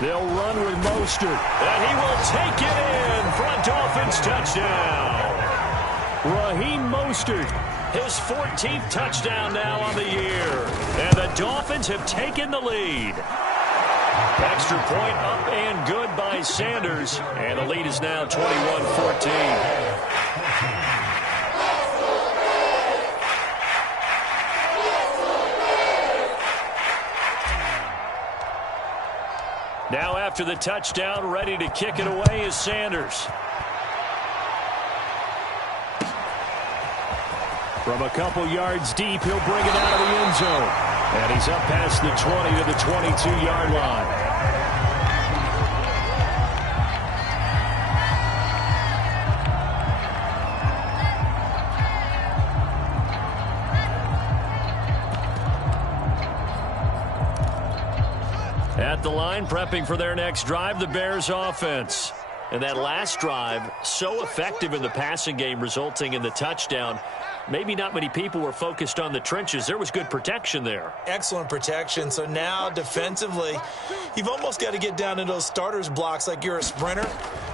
They'll run with Mostert. And he will take it in for a Dolphins touchdown. Raheem Mostert, his 14th touchdown now on the year. And the Dolphins have taken the lead. Extra point up and good by Sanders. And the lead is now 21-14. Now after the touchdown, ready to kick it away is Sanders. From a couple yards deep, he'll bring it out of the end zone. And he's up past the 20 to the 22-yard line. At the line, prepping for their next drive, the Bears offense. And that last drive, so effective in the passing game, resulting in the touchdown. Maybe not many people were focused on the trenches. There was good protection there. Excellent protection. So now defensively, you've almost got to get down to those starters blocks like you're a sprinter.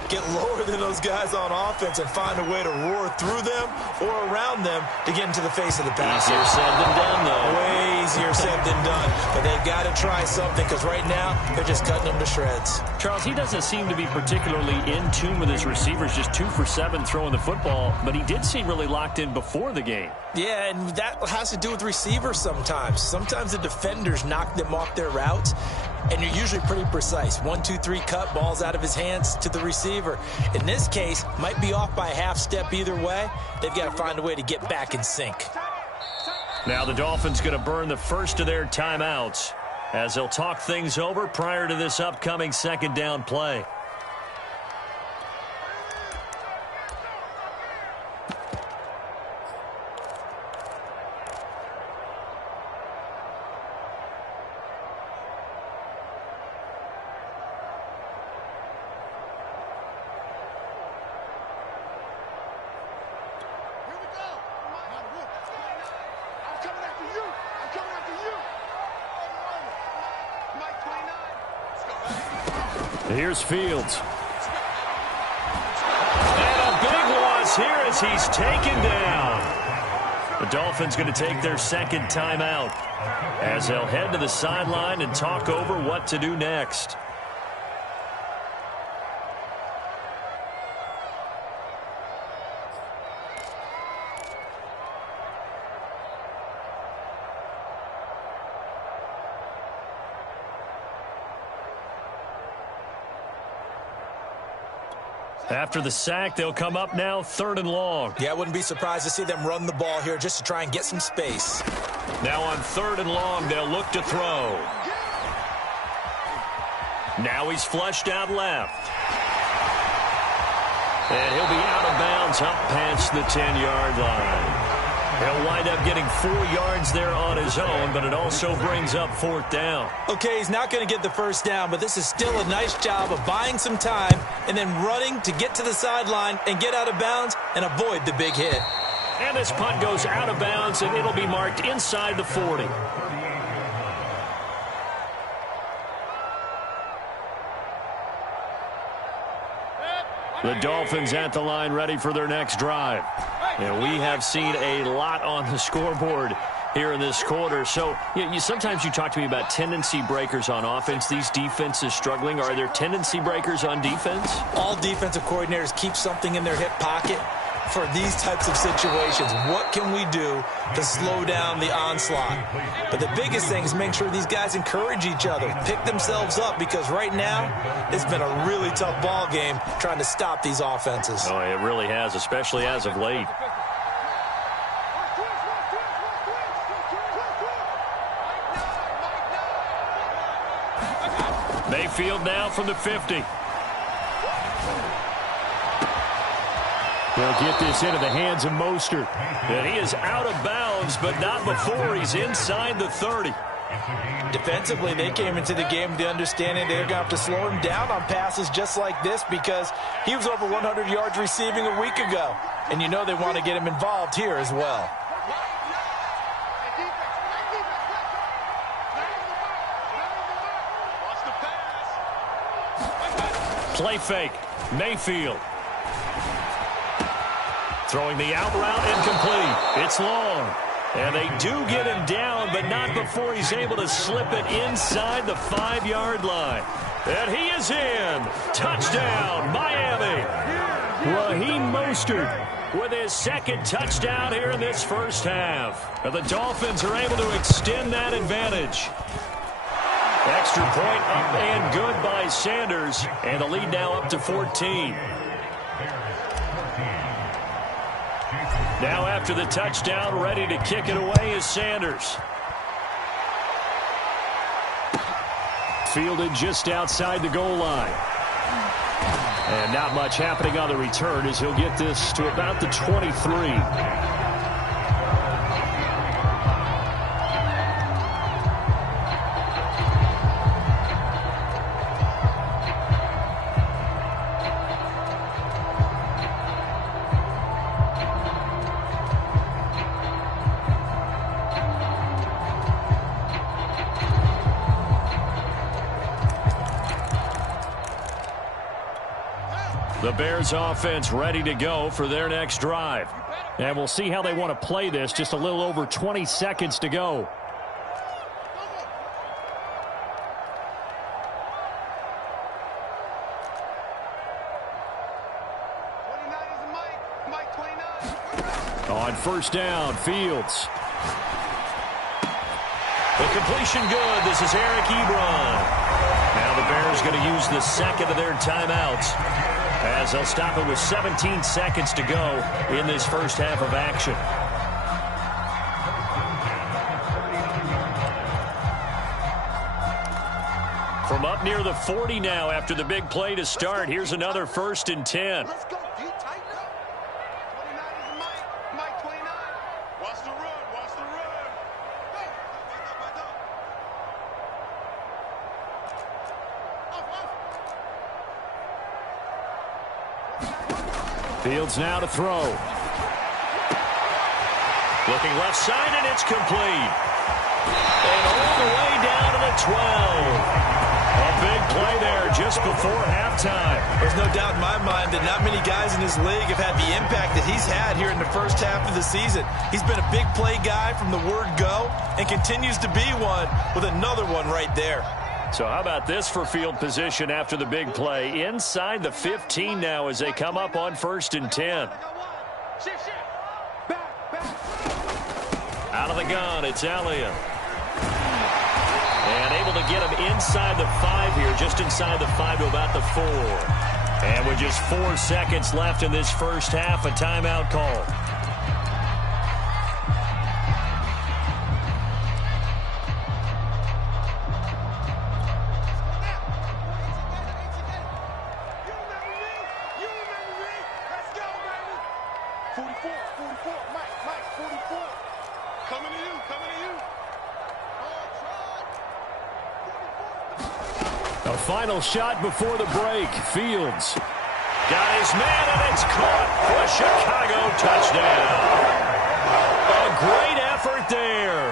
Get lower than those guys on offense and find a way to roar through them or around them to get into the face of the passer. Easier said than done, though. Way easier said than done. But they've got to try something because right now they're just cutting them to shreds. Charles, he doesn't seem to be particularly in tune with his receivers, just 2 for 7 throwing the football, but he did seem really locked in before the game. Yeah, and that has to do with receivers sometimes. Sometimes the defenders knock them off their routes, and you're usually pretty precise. 1, 2, 3 cut, balls out of his hands to the receiver. In this case, might be off by a half step either way. They've got to find a way to get back in sync. Now the Dolphins going to burn the first of their timeouts as they'll talk things over prior to this upcoming second down play. Here's Fields. And a big loss here as he's taken down. The Dolphins going to take their second timeout as they'll head to the sideline and talk over what to do next. After the sack, they'll come up now 3rd and long. Yeah, I wouldn't be surprised to see them run the ball here just to try and get some space. Now on 3rd and long, they'll look to throw. Now he's flushed out left. And he'll be out of bounds up past the 10-yard line. He'll wind up getting 4 yards there on his own, but it also brings up 4th down. Okay, he's not going to get the first down, but this is still a nice job of buying some time and then running to get to the sideline and get out of bounds and avoid the big hit. And this punt goes out of bounds, and it'll be marked inside the 40. The Dolphins at the line ready for their next drive. And we have seen a lot on the scoreboard here in this quarter. So sometimes you talk to me about tendency breakers on offense. These defenses struggling. Are there tendency breakers on defense? All defensive coordinators keep something in their hip pocket for these types of situations. What can we do to slow down the onslaught? But the biggest thing is make sure these guys encourage each other, pick themselves up, because right now it's been a really tough ball game trying to stop these offenses. Oh, it really has, especially as of late. Mayfield now from the 50. They'll get this into the hands of Mostert. And he is out of bounds, but not before he's inside the 30. Defensively, they came into the game with the understanding they're going to have to slow him down on passes just like this because he was over 100 yards receiving a week ago. And you know they want to get him involved here as well. Play fake. Mayfield. Throwing the out route incomplete. It's long. And they do get him down, but not before he's able to slip it inside the 5-yard line. And he is in. Touchdown, Miami. Raheem Mostert with his second touchdown here in this first half. And the Dolphins are able to extend that advantage. Extra point up and good by Sanders. And the lead now up to 14. Now after the touchdown, ready to kick it away is Sanders. Fielded just outside the goal line. And not much happening on the return as he'll get this to about the 23. The Bears offense ready to go for their next drive. And we'll see how they want to play this. Just a little over 20 seconds to go. On first down, Fields. The completion good. This is Eric Ebron. Now the Bears going to use the second of their timeouts, as they'll stop it with 17 seconds to go in this first half of action. From up near the 40 now after the big play to start, here's another 1st and 10. Let's go. You tighten up. 29 is Mike. Mike 29. Watch the run. Watch the run. Fields now to throw. Looking left side, and it's complete. And all the way down to the 12. A big play there just before halftime. There's no doubt in my mind that not many guys in this league have had the impact that he's had here in the first half of the season. He's been a big play guy from the word go and continues to be one with another one right there. So how about this for field position after the big play? Inside the 15 now as they come up on 1st and 10. Out of the gun, it's Elliott. And able to get him inside the 5 here, just inside the 5 to about the 4. And with just 4 seconds left in this first half, a timeout call. Final shot before the break. Fields got his man, and it's caught for a Chicago touchdown. A great effort there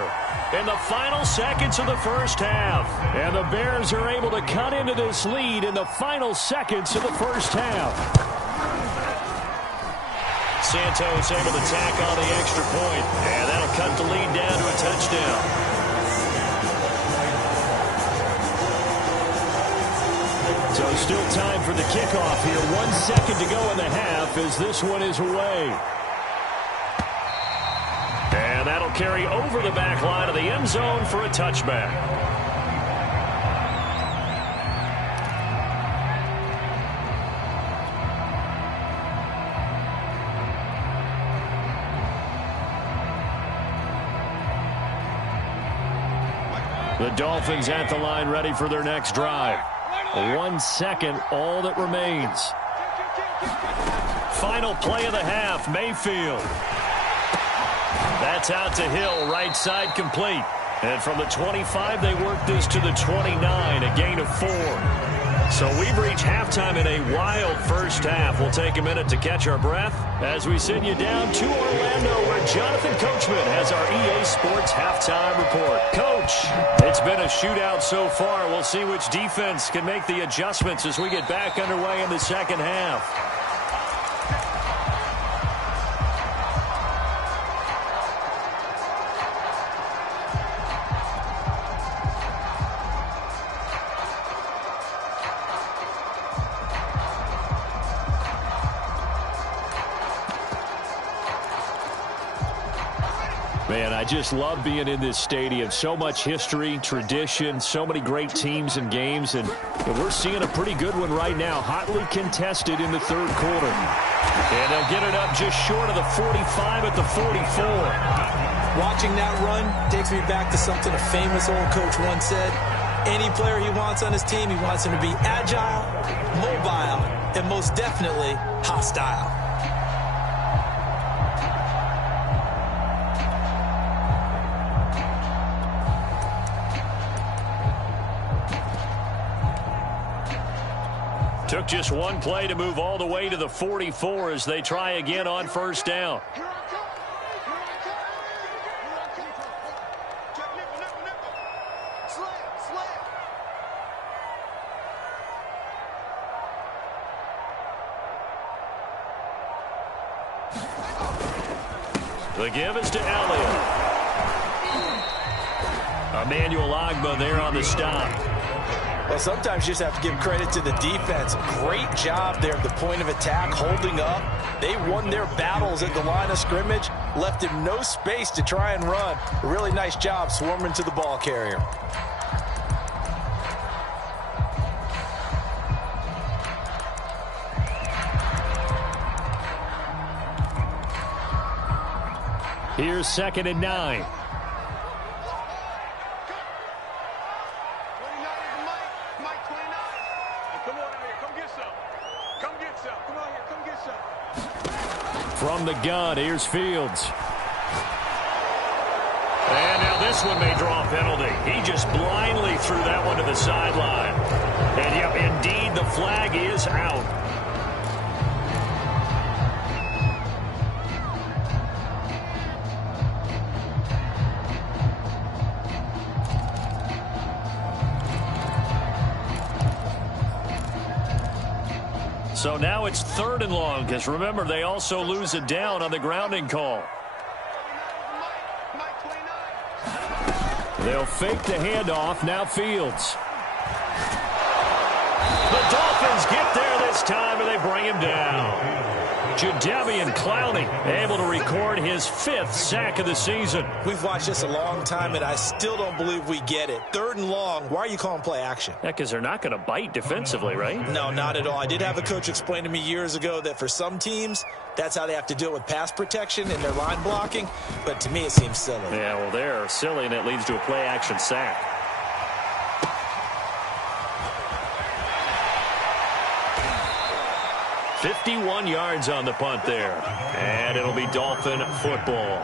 in the final seconds of the first half. And the Bears are able to cut into this lead in the final seconds of the first half. Santos able to tack on the extra point, and that'll cut the lead down to a touchdown. So still time for the kickoff here. 1 second to go in the half as this one is away. And that'll carry over the back line of the end zone for a touchback. The Dolphins at the line ready for their next drive. 1 second, all that remains. Final play of the half, Mayfield. That's out to Hill, right side complete. And from the 25, they work this to the 29, a gain of 4. So we've reached halftime in a wild first half. We'll take a minute to catch our breath as we send you down to Orlando, where Jonathan Coachman has our EA Sports halftime report. Coach, it's been a shootout so far. We'll see which defense can make the adjustments as we get back underway in the second half. Man, I just love being in this stadium. So much history, tradition, so many great teams and games, and we're seeing a pretty good one right now, hotly contested in the third quarter. And they'll get it up just short of the 45 at the 44. Watching that run takes me back to something a famous old coach once said. Any player he wants on his team, he wants him to be agile, mobile, and most definitely hostile. Took just one play to move all the way to the 44 as they try again on first down. The give is to Elliott. Emmanuel Ogbah there on the stop. Well, sometimes you just have to give credit to the defense. Great job there at the point of attack, holding up. They won their battles at the line of scrimmage, left him no space to try and run. A really nice job swarming to the ball carrier. Here's 2nd and 9. From the gun, here's Fields. And now this one may draw a penalty. He just blindly threw that one to the sideline. And yep, indeed, the flag is out. So now it's 3rd and long, because remember, they also lose it down on the grounding call. They'll fake the handoff. Now Fields. The Dolphins get there this time, and they bring him down. Jadeveon Clowney able to record his 5th sack of the season. We've watched this a long time, and I still don't believe we get it. 3rd and long. Why are you calling play action? Yeah, because they're not going to bite defensively, right? No, not at all. I did have a coach explain to me years ago that for some teams, that's how they have to deal with pass protection and their line blocking. But to me, it seems silly. Yeah, well, they're silly, and it leads to a play action sack. "51 yards on the punt there. And it'll be Dolphin football.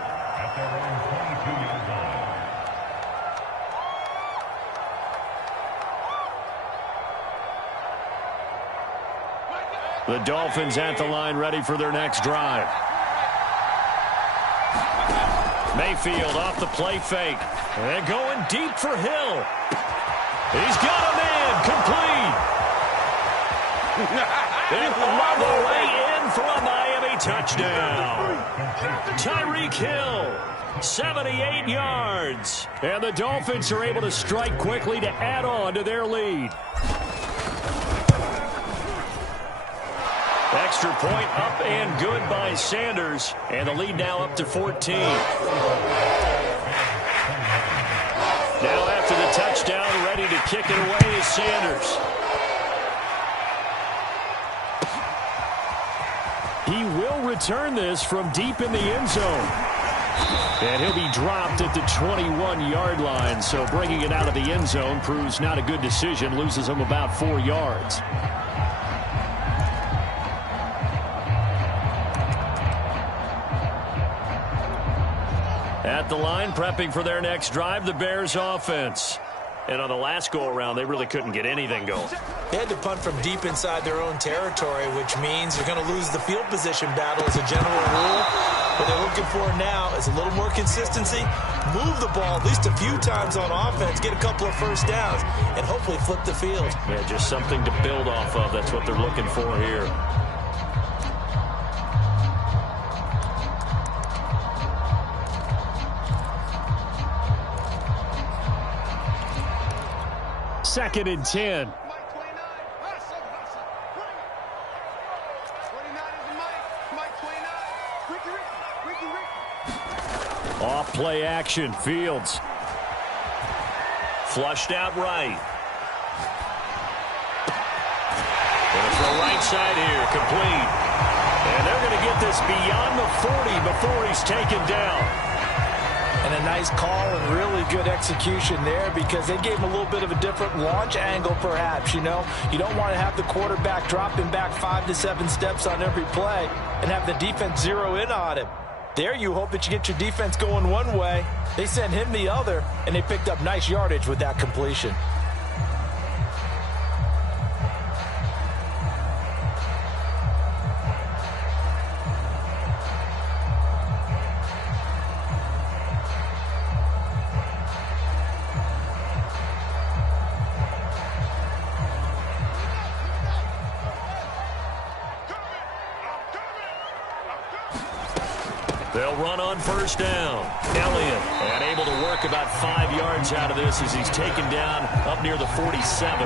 The Dolphins at the line, ready for their next drive. Mayfield off the play fake. And going deep for Hill. He's got a man complete. And all the way in for a Miami touchdown. Tyreek Hill, 78 yards. And the Dolphins are able to strike quickly to add on to their lead. Extra point up and good by Sanders. And the lead now up to 14. Now after the touchdown, ready to kick it away is Sanders. He will return this from deep in the end zone. And he'll be dropped at the 21-yard line. So bringing it out of the end zone proves not a good decision. Loses him about 4 yards. At the line, prepping for their next drive, the Bears offense. And on the last go-around, they really couldn't get anything going. They had to punt from deep inside their own territory, which means you're going to lose the field position battle as a general rule. What they're looking for now is a little more consistency, move the ball at least a few times on offense, get a couple of first downs, and hopefully flip the field. Yeah, just something to build off of. That's what they're looking for here. Second and 10. Off play action. Fields. Flushed out right. Going to throw right side here. Complete. And they're going to get this beyond the 40 before he's taken down. And a nice call and really good execution there because they gave him a little bit of a different launch angle perhaps, you know. You don't want to have the quarterback dropping back 5 to 7 steps on every play and have the defense zero in on him. There you hope that you get your defense going one way. They sent him the other, and they picked up nice yardage with that completion. They'll run on first down. Elliott, and able to work about 5 yards out of this as he's taken down up near the 47.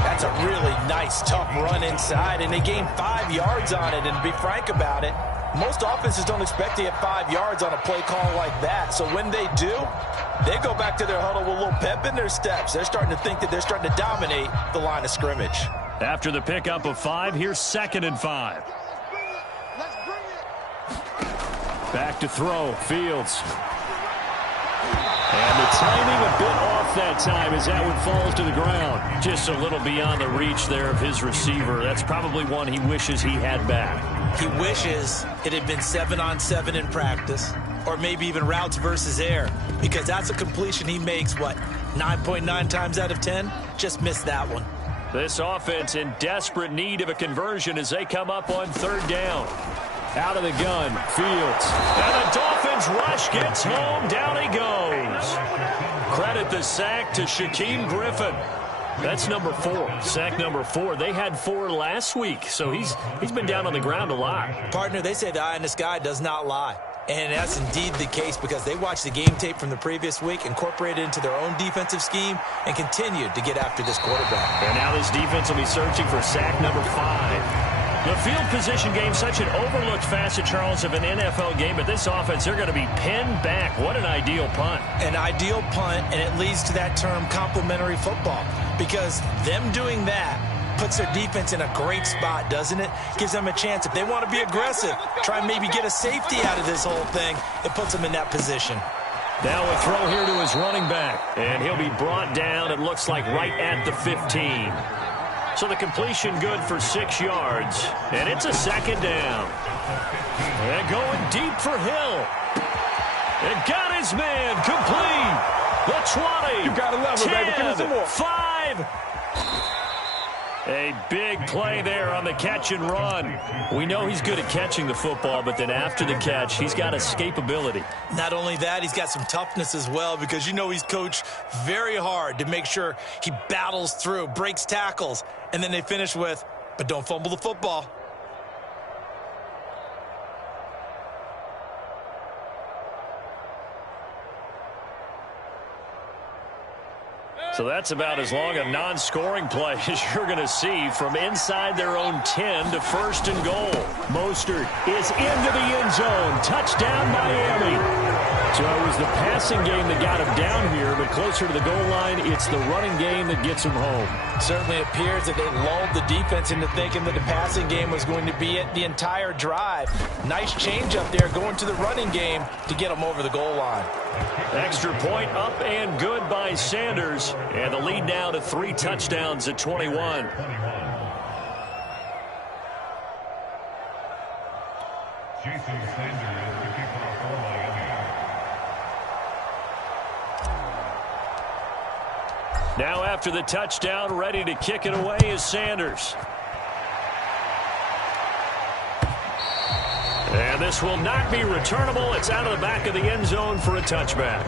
That's a really nice, tough run inside, and they gained 5 yards on it. And to be frank about it, most offenses don't expect to get 5 yards on a play call like that. So when they do, they go back to their huddle with a little pep in their steps. They're starting to think that they're starting to dominate the line of scrimmage. After the pickup of 5, here's 2nd and 5. Back to throw. Fields. And the timing a bit off that time as that one falls to the ground. Just a little beyond the reach there of his receiver. That's probably one he wishes he had back. He wishes it had been 7-on-7 in practice, or maybe even routes versus air, because that's a completion he makes, 9.9 times out of 10? Just missed that one. This offense in desperate need of a conversion as they come up on 3rd down. Out of the gun, Fields. And the Dolphins rush gets home. Down he goes. Credit the sack to Shaquem Griffin. That's number 4. Sack number 4. They had 4 last week, so he's been down on the ground a lot. Partner, they say the eye in the sky does not lie. And that's indeed the case because they watched the game tape from the previous week, incorporated it into their own defensive scheme, and continued to get after this quarterback. And now this defense will be searching for sack number 5. The field position game, such an overlooked facet, Charles, of an NFL game, but this offense, they're going to be pinned back. What an ideal punt. An ideal punt, and it leads to that term complementary football, because them doing that puts their defense in a great spot, doesn't it? Gives them a chance. If they want to be aggressive, try and maybe get a safety out of this whole thing, it puts them in that position. Now a throw here to his running back, and he'll be brought down, it looks like, right at the 15. So the completion good for 6 yards. And it's a 2nd down. And going deep for Hill. And got his man complete. The 20. You got to love it, baby. Give me some more. 5. A big play there on the catch and run. We know he's good at catching the football, but then after the catch, he's got escapability. Not only that, he's got some toughness as well, because you know he's coached very hard to make sure he battles through, breaks tackles, and then they finish with, but don't fumble the football. So that's about as long a non-scoring play as you're going to see from inside their own 10 to 1st and goal. Mostert is into the end zone. Touchdown, Miami. So it was the passing game that got him down here, but closer to the goal line, it's the running game that gets him home. Certainly appears that they lulled the defense into thinking that the passing game was going to be it the entire drive. Nice change up there going to the running game to get them over the goal line. Extra point up and good by Sanders. And the lead now to 3 touchdowns at 21. Jason Sanders, the kickoff for Miami. Now after the touchdown, ready to kick it away is Sanders. And this will not be returnable. It's out of the back of the end zone for a touchback.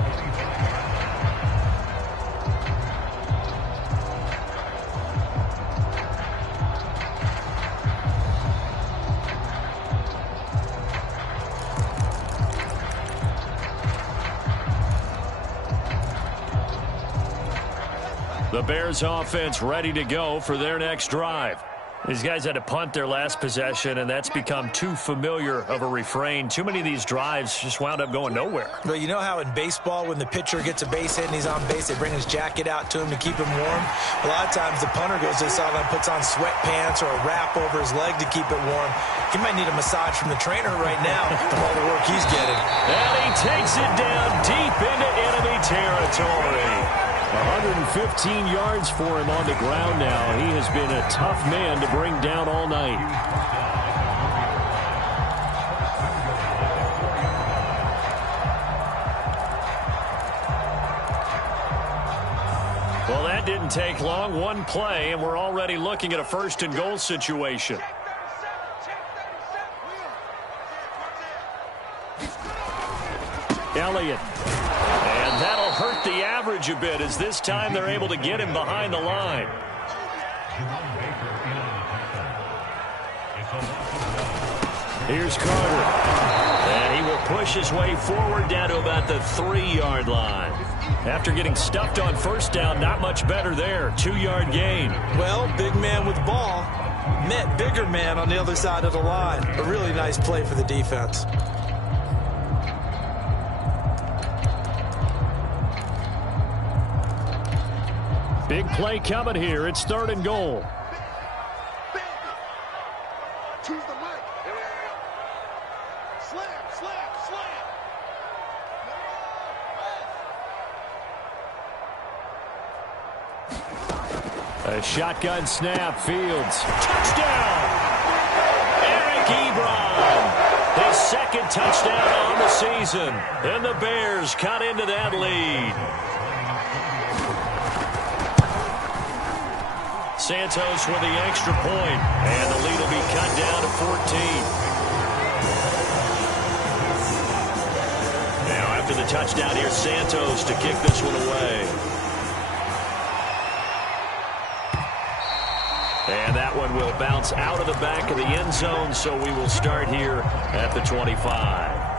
The Bears offense ready to go for their next drive. These guys had to punt their last possession, and that's become too familiar of a refrain. Too many of these drives just wound up going nowhere. Well, you know how in baseball when the pitcher gets a base hit and he's on base, they bring his jacket out to him to keep him warm? A lot of times the punter goes to the sideline, puts on sweatpants or a wrap over his leg to keep it warm. He might need a massage from the trainer right now from all the work he's getting. And he takes it down deep into enemy territory. 115 yards for him on the ground now. He has been a tough man to bring down all night. Well, that didn't take long. One play, and we're already looking at a first and goal situation. Elliott. And that'll hurt the average a bit as this time they're able to get him behind the line. Here's Carter. And he will push his way forward down to about the 3-yard line. After getting stuffed on first down, not much better there. 2-yard gain. Well, big man with ball met bigger man on the other side of the line. A really nice play for the defense. Big play coming here. It's 3rd and goal. Choose the mic. Slam, slam, slam. A shotgun snap. Fields. Touchdown! Eric Ebron. His 2nd touchdown on the season. And the Bears cut into that lead. Santos with the extra point, and the lead will be cut down to 14. Now after the touchdown, here's Santos to kick this one away. And that one will bounce out of the back of the end zone, so we will start here at the 25.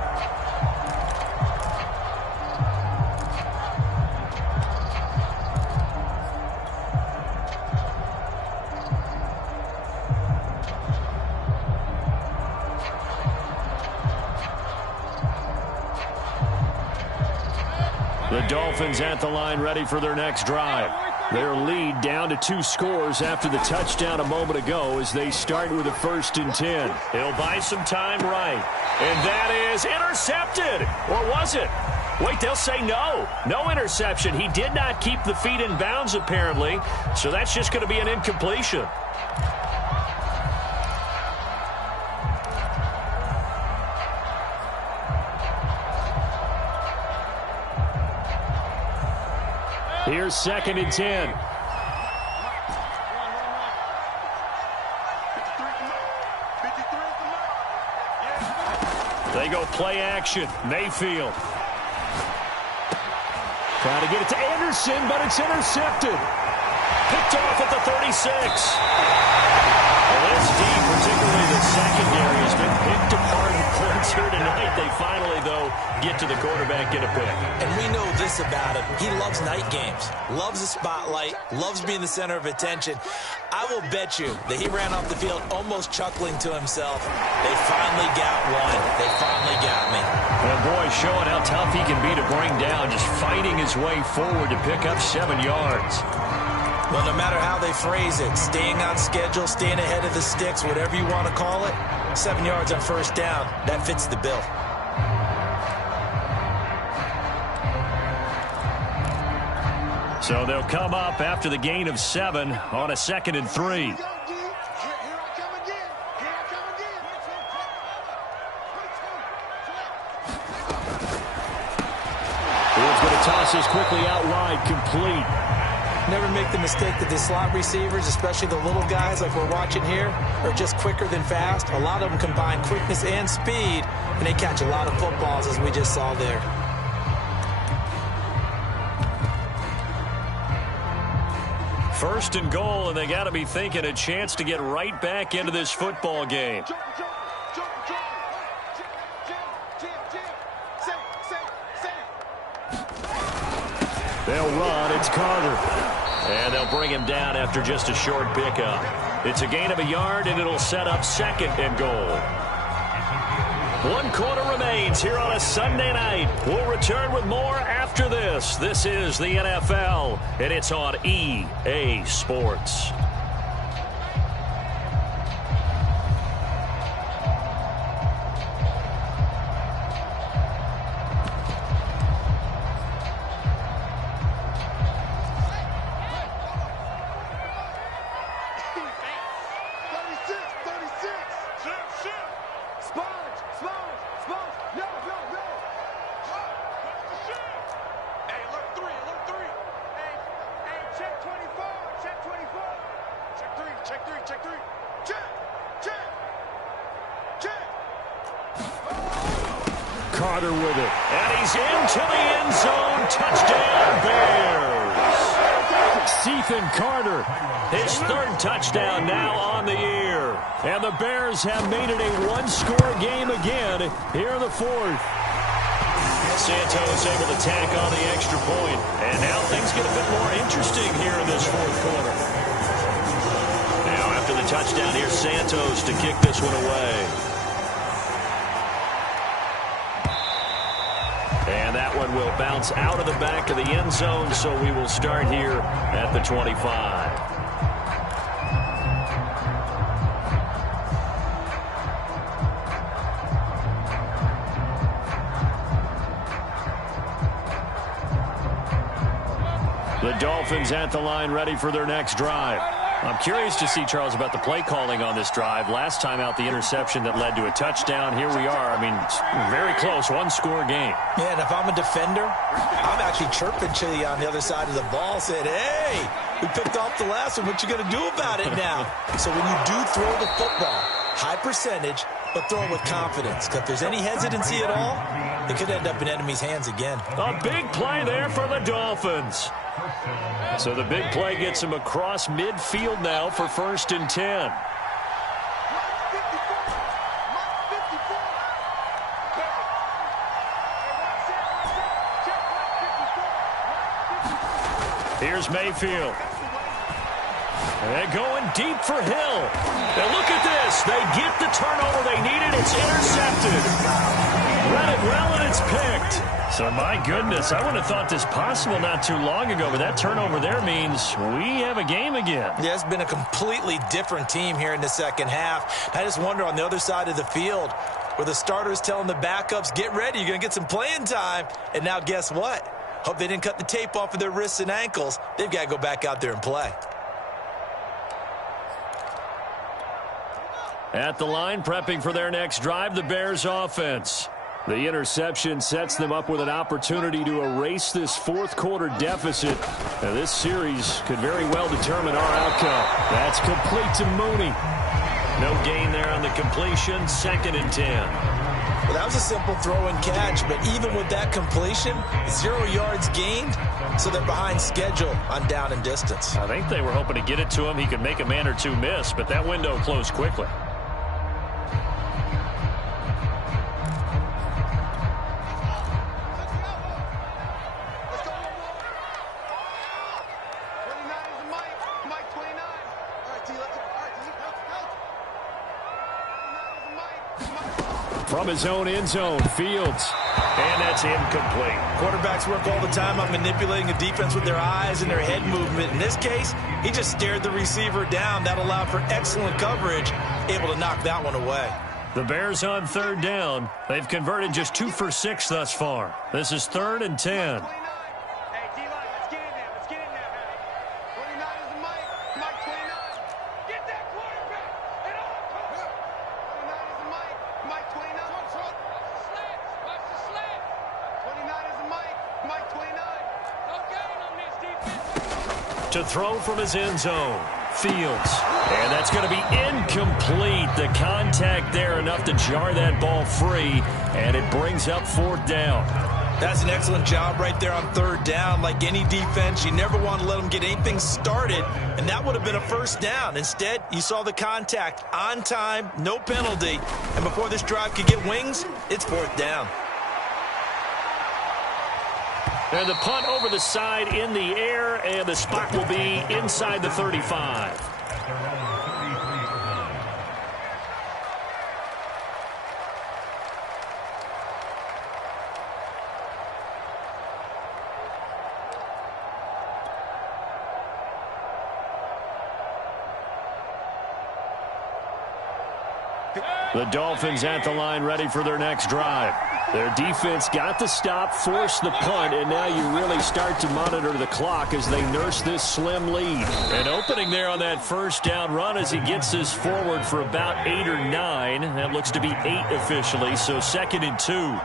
The Dolphins at the line ready for their next drive. Their lead down to 2 scores after the touchdown a moment ago as they start with a 1st and 10. He'll buy some time right. And that is intercepted. Or was it? Wait, they'll say no. No interception. He did not keep the feet in bounds apparently. So that's just going to be an incompletion. Here's 2nd and 10. They go play action. Mayfield. Trying to get it to Anderson, but it's intercepted. Picked off at the 36. Well, this team, particularly the secondary, has been picked apart in points here tonight. They finally, though, get to the quarterback, get a pick. And we know this about him. He loves night games, loves the spotlight, loves being the center of attention. I will bet you that he ran off the field almost chuckling to himself. They finally got one. They finally got me. And boy, showing how tough he can be to bring down, just fighting his way forward to pick up 7 yards. Well, no matter how they phrase it, staying on schedule, staying ahead of the sticks, whatever you want to call it, 7 yards on first down, that fits the bill. So they'll come up after the gain of 7 on a 2nd and 3. Fields going to toss this quickly out wide, complete. Never make the mistake that the slot receivers, especially the little guys like we're watching here, are just quicker than fast. A lot of them combine quickness and speed, and they catch a lot of footballs, as we just saw there. First and goal, and they got to be thinking a chance to get right back into this football game. They'll run. It's Carter. And they'll bring him down after just a short pickup. It's a gain of a yard, and it'll set up second and goal. 1 quarter remains here on a Sunday night. We'll return with more after this. This is the NFL, and it's on EA Sports. Carter with it. And he's into the end zone. Touchdown, Bears. Ethan Carter, his 3rd touchdown now on the year. And the Bears have made it a 1-score game again here in the 4th. Santos able to tack on the extra point. And now things get a bit more interesting here in this 4th quarter. Now after the touchdown, here's Santos to kick this one away. And that one will bounce out of the back of the end zone, so we will start here at the 25. The Dolphins at the line, ready for their next drive. I'm curious to see, Charles, about the play calling on this drive. Last time out, the interception that led to a touchdown. Here we are. I mean, it's very close, 1-score game. Yeah, and if I'm a defender, I'm actually chirping to you on the other side of the ball, saying, hey, we picked off the last one. What you going to do about it now? So when you do throw the football, high percentage, but throw it with confidence. Because if there's any hesitancy at all, it could end up in enemy's hands again. A big play there for the Dolphins. So the big play gets him across midfield now for 1st and 10. Here's Mayfield. And they're going deep for Hill. And look at this. They get the turnover they needed. It's intercepted. Read it well, and it's picked. So, my goodness, I wouldn't have thought this possible not too long ago, but that turnover there means we have a game again. Yeah, it's been a completely different team here in the second half. I just wonder on the other side of the field where the starters telling the backups, get ready, you're going to get some playing time. And now guess what? Hope they didn't cut the tape off of their wrists and ankles. They've got to go back out there and play. At the line, prepping for their next drive, the Bears offense. The interception sets them up with an opportunity to erase this 4th quarter deficit. Now, this series could very well determine our outcome. That's complete to Mooney. No gain there on the completion. 2nd and 10. Well, that was a simple throw and catch, but even with that completion, 0 yards gained, so they're behind schedule on down and distance. I think they were hoping to get it to him. He could make a man or two miss, but that window closed quickly. From his own end zone, Fields. And that's incomplete. Quarterbacks work all the time on manipulating a defense with their eyes and their head movement. In this case, he just stared the receiver down. That allowed for excellent coverage, able to knock that one away. The Bears on 3rd down. They've converted just 2 for 6 thus far. This is 3rd and 10. to throw from his end zone. Fields. And that's going to be incomplete. The contact there enough to jar that ball free, and it brings up 4th down. That's an excellent job right there on 3rd down. Like any defense, you never want to let them get anything started, and that would have been a 1st down. Instead, you saw the contact on time, no penalty, and before this drive could get wings, it's 4th down. And the punt over the side in the air, and the spot will be inside the 35. The Dolphins at the line ready for their next drive. Their defense got the stop, forced the punt, and now you really start to monitor the clock as they nurse this slim lead. An opening there on that 1st down run as he gets this forward for about 8 or 9. That looks to be 8 officially, so 2nd and 2.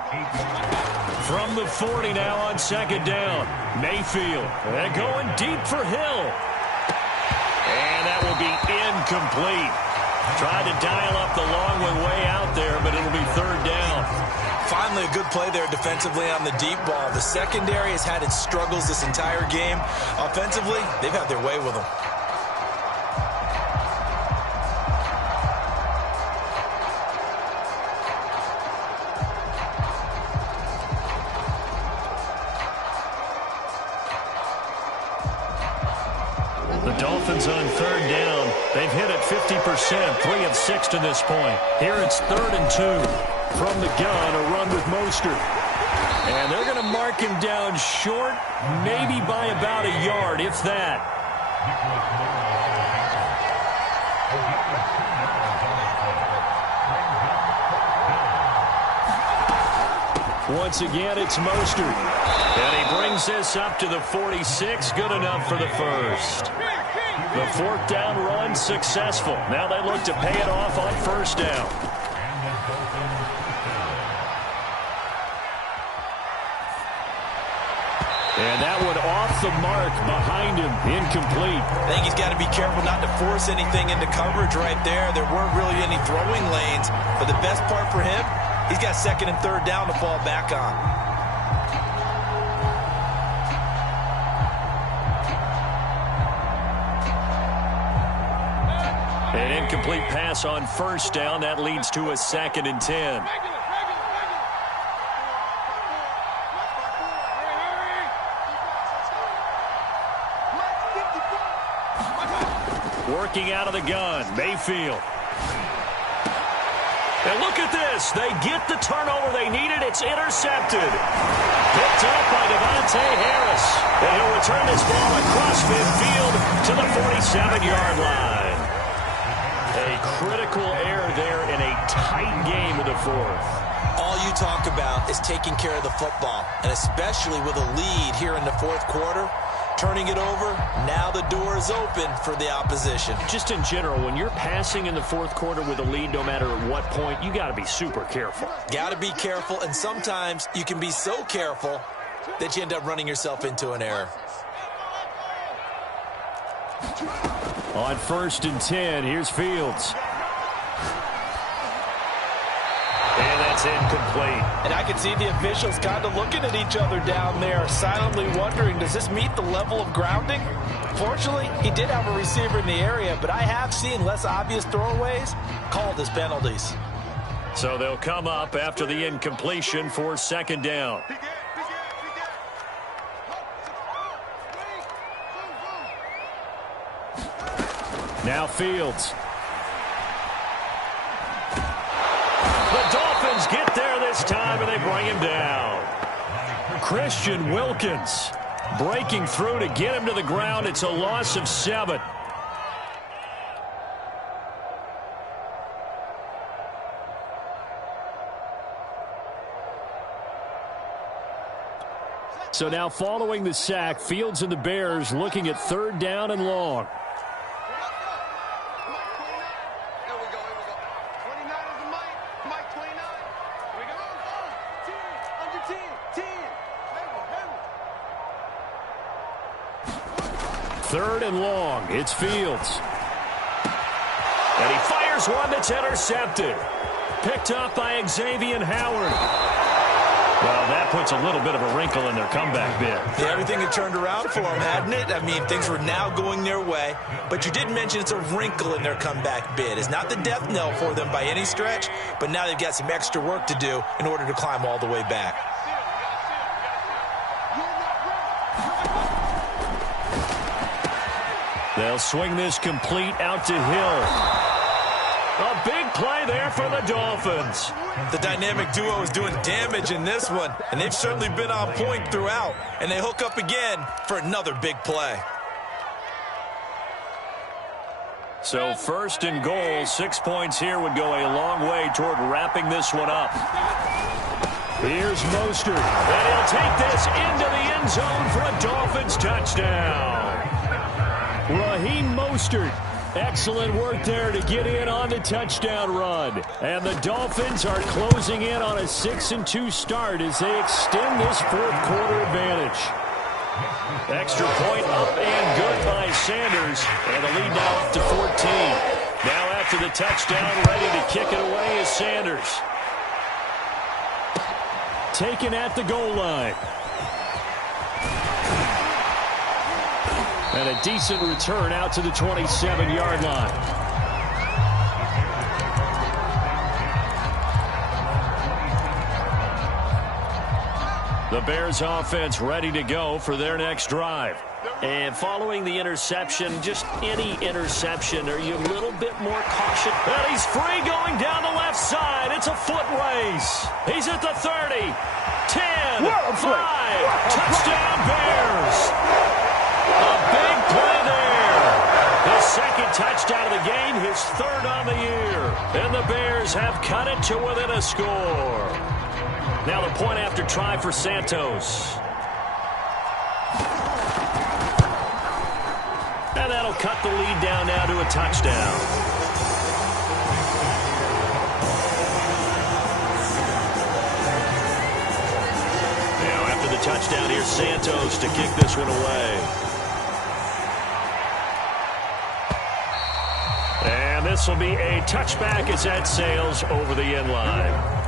From the 40 now on 2nd down. Mayfield. They're going deep for Hill. And that will be incomplete. Tried to dial up the long one way out there, but it'll be 3rd down. Finally, a good play there defensively on the deep ball. The secondary has had its struggles this entire game. Offensively, they've had their way with them. The Dolphins on 3rd down. They've hit it 50%, 3 of 6 to this point. Here it's 3rd and 2. From the gun, a run with Mostert. And they're going to mark him down short, maybe by about a yard, if that. Once again, it's Mostert. And he brings this up to the 46. Good enough for the 1st. The 4th down run successful. Now they look to pay it off on 1st down. And that one off the mark behind him, incomplete. I think he's got to be careful not to force anything into coverage right there. There weren't really any throwing lanes, but the best part for him, he's got 2nd and 3rd down to fall back on. An incomplete pass on 1st down. That leads to a 2nd and 10. Working out of the gun, Mayfield. And look at this. They get the turnover they needed. It's intercepted. Picked up by Devontae Harris. And he'll return this ball across midfield to the 47-yard line. A critical error there in a tight game in the 4th. All you talk about is taking care of the football, and especially with a lead here in the 4th quarter. Turning it over, now the door is open for the opposition. Just in general, when you're passing in the 4th quarter with a lead, no matter at what point, you got to be super careful. Got to be careful, and sometimes you can be so careful that you end up running yourself into an error. On 1st and 10, here's Fields. And that's incomplete. And I can see the officials kind of looking at each other down there, silently wondering, does this meet the level of grounding? Fortunately, he did have a receiver in the area, but I have seen less obvious throwaways called as penalties. So they'll come up after the incompletion for 2nd down. Now Fields. The Dolphins get there this time, and they bring him down. Christian Wilkins breaking through to get him to the ground. It's a loss of 7. So now following the sack, Fields and the Bears looking at 3rd down and long. 3rd and long. It's Fields. And he fires one that's intercepted. Picked up by Xavier Howard. Well, that puts a little bit of a wrinkle in their comeback bid. Yeah, everything had turned around for them, hadn't it? I mean, things were now going their way. But you did mention it's a wrinkle in their comeback bid. It's not the death knell for them by any stretch, but now they've got some extra work to do in order to climb all the way back. They'll swing this complete out to Hill. A big play there for the Dolphins. The dynamic duo is doing damage in this one, and they've certainly been on point throughout. And they hook up again for another big play. So 1st and goal, 6 points here would go a long way toward wrapping this one up. Here's Mostert, and he'll take this into the end zone for a Dolphins touchdown. Raheem Mostert. Excellent work there to get in on the touchdown run. And the Dolphins are closing in on a 6-2 start as they extend this 4th quarter advantage. Extra point up and good by Sanders. And the lead now up to 14. Now after the touchdown, ready to kick it away is Sanders. Taken at the goal line. And a decent return out to the 27-yard line. The Bears offense ready to go for their next drive. And following the interception, just any interception, are you a little bit more cautious? And he's free going down the left side. It's a foot race. He's at the 30, 10, 5, touchdown Bears. A big play there. His 2nd touchdown of the game, his 3rd on the year. And the Bears have cut it to within a score. Now the point after try for Santos. And that'll cut the lead down now to a touchdown. Now after the touchdown, here's Santos to kick this one away. And this will be a touchback as that sails over the end line.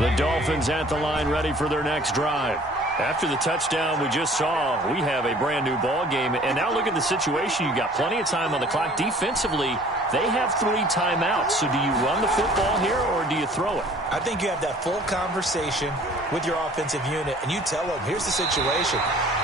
The Dolphins at the line ready for their next drive. After the touchdown we just saw, we have a brand new ball game. And now look at the situation. You got plenty of time on the clock. Defensively, they have 3 timeouts. So do you run the football here or do you throw it? I think you have that full conversation with your offensive unit, and you tell them, here's the situation.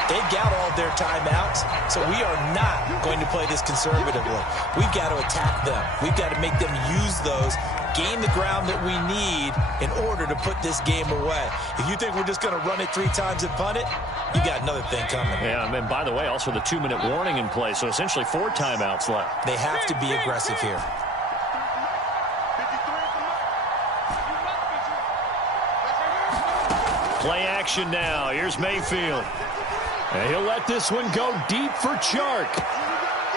They've got all their timeouts, so we are not going to play this conservatively. We've got to attack them. We've got to make them use those, gain the ground that we need in order to put this game away. If you think we're just going to run it 3 times and punt it, you got another thing coming. Yeah, and by the way, also the 2-minute warning in play, so essentially 4 timeouts left. They have to be aggressive here. Play action now. Here's Mayfield. And he'll let this one go deep for Chark.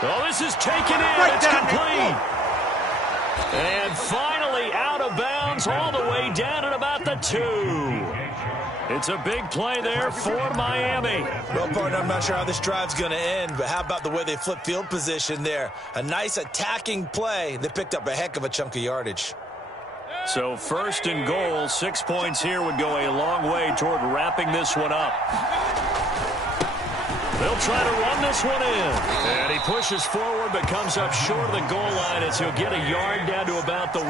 Oh, this is taken in. It's complete. And finally out of bounds all the way down at about the 2. It's a big play there for Miami. Well, partner, I'm not sure how this drive's going to end, but how about the way they flip field position there? A nice attacking play that picked up a heck of a chunk of yardage. So 1st and goal, 6 points here would go a long way toward wrapping this one up. They'll try to run this one in. And he pushes forward but comes up short of the goal line as he'll get a yard down to about the 1.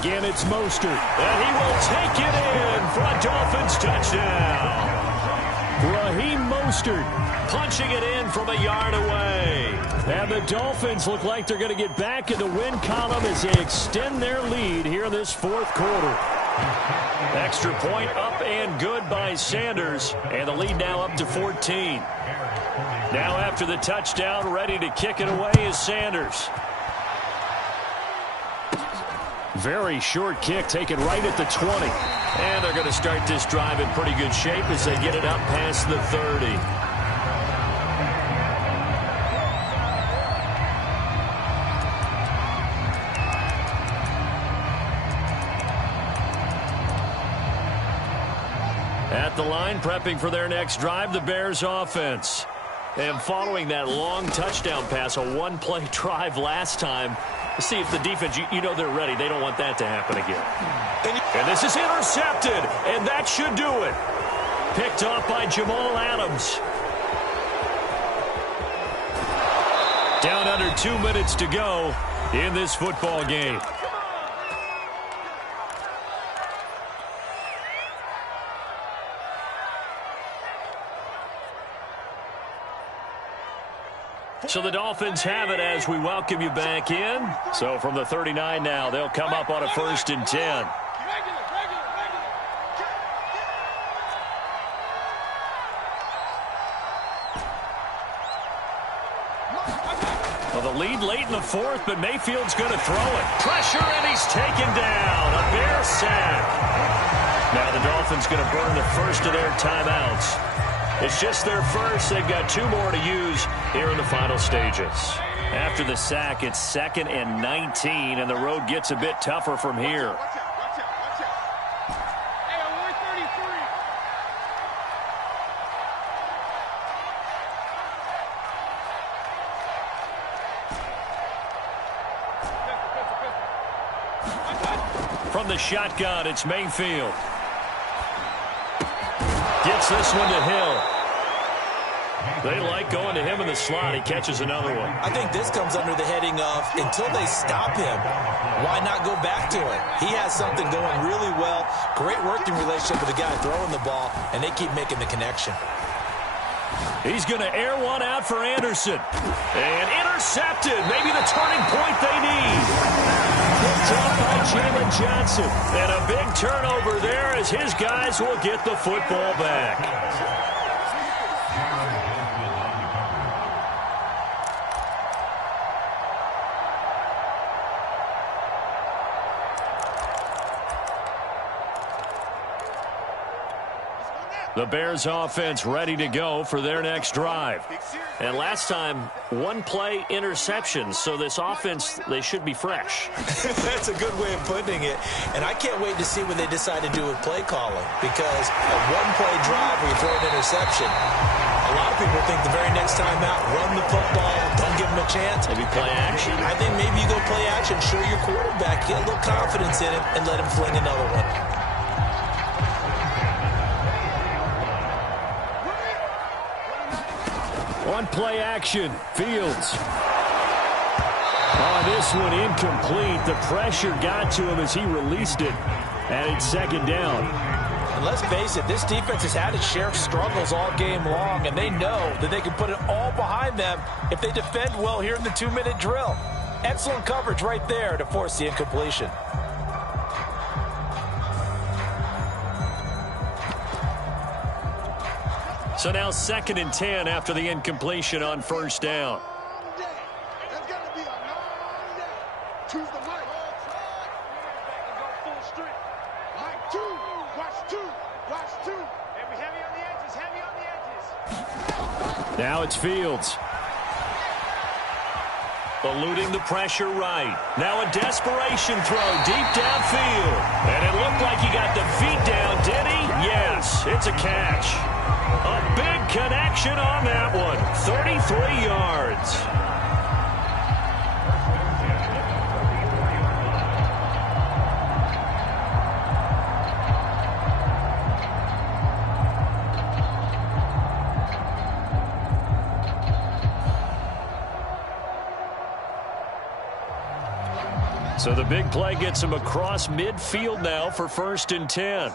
Again, it's Mostert. And he will take it in for a Dolphins touchdown. Raheem Mostert punching it in from a yard away. And the Dolphins look like they're going to get back in the win column as they extend their lead here in this 4th quarter. Extra point up and good by Sanders. And the lead now up to 14. Now after the touchdown, ready to kick it away is Sanders. Very short kick taken right at the 20. And they're going to start this drive in pretty good shape as they get it up past the 30. At the line, prepping for their next drive, the Bears offense. And following that long touchdown pass, a one-play drive last time, see if the defense, you know they're ready. They don't want that to happen again. And this is intercepted, and that should do it. Picked off by Jamal Adams. Down under 2 minutes to go in this football game. So the Dolphins have it as we welcome you back in. So from the 39 now, they'll come up on a 1st and 10. Well, the lead late in the 4th, but Mayfield's going to throw it. Pressure, and he's taken down. A Bear sack. Now the Dolphins going to burn the first of their timeouts. It's just their first. They've got 2 more to use here in the final stages. After the sack, it's 2nd and 19, and the road gets a bit tougher from here. From the shotgun, it's Mayfield. Gets this one to Hill. They like going to him in the slot. He catches another one. I think this comes under the heading of until they stop him, why not go back to it? He has something going really well. Great working relationship with the guy throwing the ball, and they keep making the connection. He's going to air one out for Anderson. And intercepted. Maybe the turning point they need. Picked up by Jalen Johnson. And a big turnover there as his guys will get the football back. The Bears offense ready to go for their next drive. And last time, 1-play interception. So this offense, they should be fresh. That's a good way of putting it. And I can't wait to see what they decide to do with play calling. Because a 1-play drive where you throw an interception, a lot of people think the very next time out, run the football, don't give them a chance. Maybe play action. I think maybe you go play action, show your quarterback, get a little confidence in him, and let him fling another one. On play action, Fields. Oh, this one incomplete. The pressure got to him as he released it. And it's 2nd down. And let's face it, this defense has had its share of struggles all game long, and they know that they can put it all behind them if they defend well here in the 2-minute drill. Excellent coverage right there to force the incompletion. So now 2nd and 10 after the incompletion on 1st down. That's got to be a long day. Choose the mic. Mic 2. Watch 2. Watch 2. Heavy on the edges. Heavy on the edges. Now it's Fields. Eluding the pressure right. Now a desperation throw deep downfield. And it looked like he got the feet down, did he? Yes, it's a catch. A big connection on that one. 33 yards. So the big play gets him across midfield now for 1st and 10.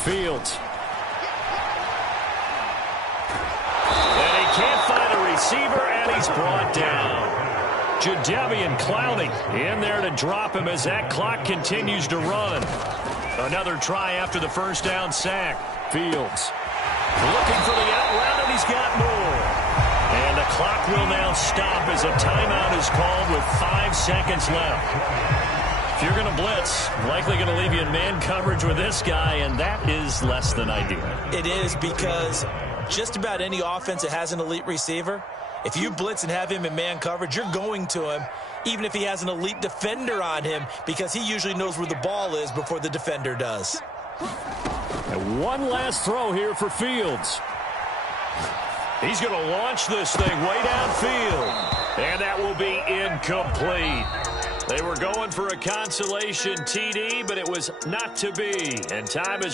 Fields. And he can't find a receiver, and he's brought down. Jadeveon Clowney in there to drop him as that clock continues to run. Another try after the 1st down sack. Fields looking for the out route, and he's got more. And The clock will now stop as a timeout is called with 5 seconds left. If you're going to blitz, likely going to leave you in man coverage with this guy, and that is less than ideal. It is, because just about any offense that has an elite receiver, if you blitz and have him in man coverage, you're going to him, even if he has an elite defender on him, because he usually knows where the ball is before the defender does. And one last throw here for Fields. He's going to launch this thing way downfield. And that will be incomplete. They were going for a consolation TD, but it was not to be. And time is